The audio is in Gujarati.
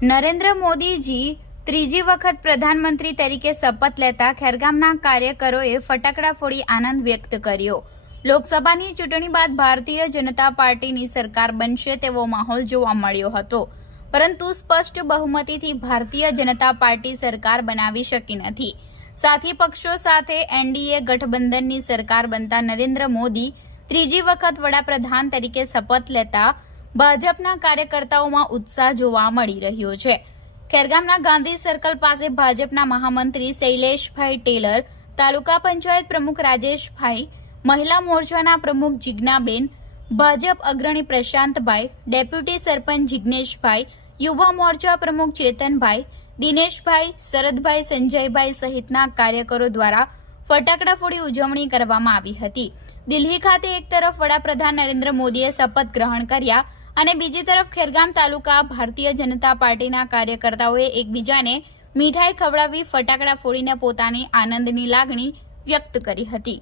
નરેન્દ્ર મોદીજી ત્રીજી વખત પ્રધાનમંત્રી તરીકે શપથ લેતા ખેરગામના કાર્યકરોએ ફટાકડા ફોડી આનંદ વ્યક્ત કર્યો। લોકસભાની ચૂંટણી બાદ ભારતીય જનતા પાર્ટીની સરકાર બનશે તેવો માહોલ જોવા મળ્યો હતો, પરંતુ સ્પષ્ટ બહુમતીથી ભારતીય જનતા પાર્ટી સરકાર બનાવી શકી નથી। સાથી પક્ષો સાથે એનડીએ ગઠબંધનની સરકાર બનતા નરેન્દ્ર મોદી ત્રીજી વખત વડાપ્રધાન તરીકે શપથ લેતા ભાજપના કાર્યકર્તાઓમાં ઉત્સાહ જોવા મળી રહ્યો છે। ખેરગામના ગાંધી સર્કલ પાસે ભાજપના મહામંત્રી શૈલેષભાઈ ટેલર, તાલુકા પંચાયત પ્રમુખ રાજેશભાઈ, મહિલા મોરચાના પ્રમુખ જીજ્ઞાબેન, ભાજપ અગ્રણી પ્રશાંતભાઈ, ડેપ્યુટી સરપંચ જિગ્નેશભાઈ, યુવા મોરચા પ્રમુખ ચેતનભાઈ, દિનેશભાઈ, શરદભાઈ, સંજયભાઈ સહિતના કાર્યકરો દ્વારા ફટાકડા ફોડી ઉજવણી કરવામાં આવી હતી। દિલ્હી ખાતે એક તરફ વડાપ્રધાન નરેન્દ્ર મોદીએ શપથ ગ્રહણ કર્યા અને બીજી તરફ ખેરગામ તાલુકા ભારતીય જનતા પાર્ટીના કાર્યકર્તાઓએ એકબીજાને મીઠાઈ ખવડાવી ફટાકડા ફોડીને પોતાની આનંદની લાગણી વ્યક્ત કરી હતી।